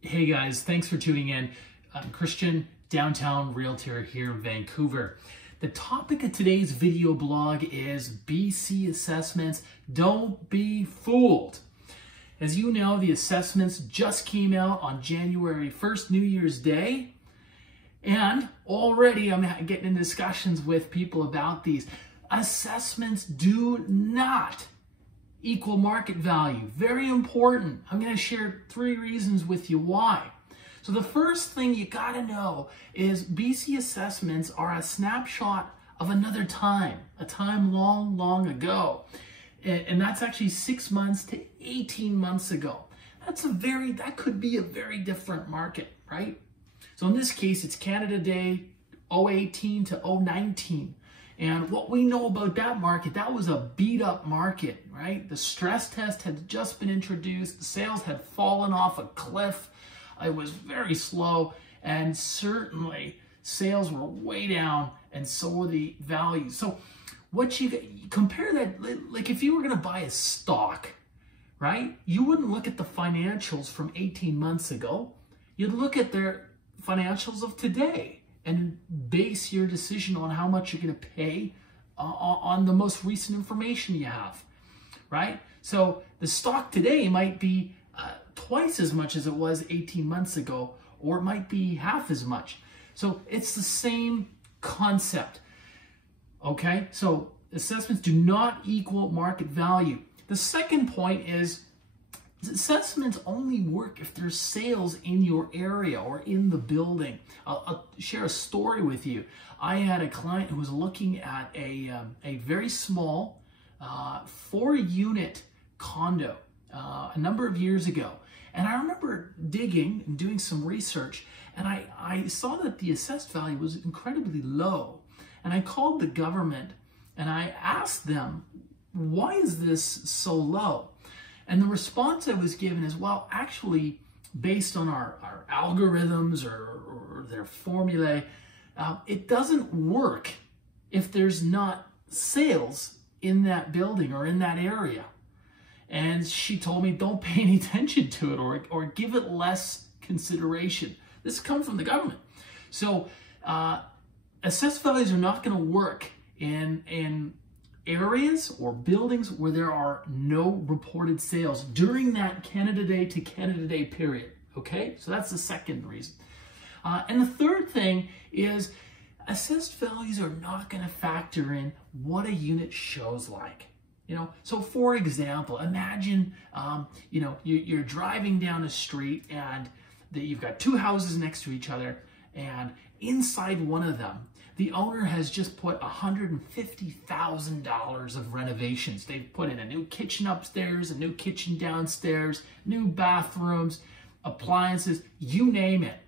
Hey guys, thanks for tuning in. I'm Christian, downtown realtor here in Vancouver. The topic of today's video blog is BC assessments. Don't be fooled. As you know, the assessments just came out on January 1st, New Year's Day. And already I'm getting in discussions with people about these. Assessments do not equal market value. Very important. I'm going to share 3 reasons with you why. So the first thing you got to know is BC assessments are a snapshot of another time, a time long, long ago. And that's actually 6 months to 18 months ago. That could be a very different market, right? So in this case, it's Canada Day 018 to 019. And what we know about that market, that was a beat up market, right? The stress test had just been introduced. The sales had fallen off a cliff. It was very slow. And certainly sales were way down and so were the values. So what you compare that, like if you were going to buy a stock, right? You wouldn't look at the financials from 18 months ago. You'd look at their financials of today and base your decision on how much you're going to pay on the most recent information you have, right? So the stock today might be twice as much as it was 18 months ago, or it might be half as much. So it's the same concept, okay? So assessments do not equal market value. The second point is assessments only work if there's sales in your area or in the building. I'll share a story with you. I had a client who was looking at a very small 4-unit condo a number of years ago. And I remember digging and doing some research, and I saw that the assessed value was incredibly low. And I called the government and I asked them, why is this so low? And the response I was given is, well, actually, based on our algorithms or their formulae, it doesn't work if there's not sales in that building or in that area. And she told me, don't pay any attention to it or give it less consideration. This comes from the government. So assessed values are not going to work in areas or buildings where there are no reported sales during that Canada Day to Canada Day period, okay? So that's the second reason. And the third thing is assessed values are not going to factor in what a unit shows like. You know, so for example, imagine, you're driving down a street and you've got 2 houses next to each other, and inside one of them, the owner has just put $150,000 of renovations. They've put in a new kitchen upstairs, a new kitchen downstairs, new bathrooms, appliances, you name it.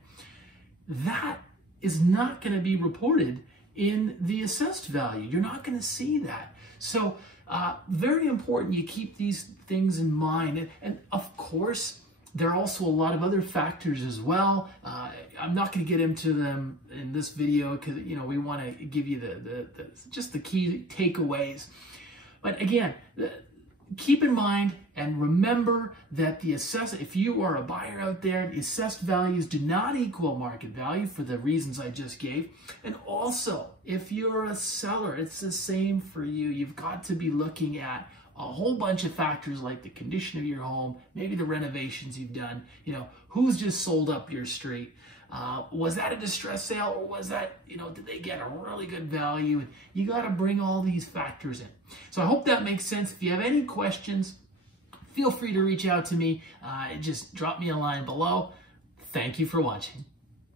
That is not going to be reported in the assessed value. You're not going to see that. So very important you keep these things in mind. And of course, there are also a lot of other factors as well. I'm not going to get into them in this video because we want to give you just the key takeaways. But again, keep in mind and remember that if you are a buyer out there, the assessed values do not equal market value for the reasons I just gave. And also, if you're a seller, it's the same for you. You've got to be looking at a whole bunch of factors like the condition of your home, maybe the renovations you've done, who's just sold up your street. Was that a distress sale, or was that, did they get a really good value? And you got to bring all these factors in. So I hope that makes sense. If you have any questions, feel free to reach out to me. Just drop me a line below. Thank you for watching.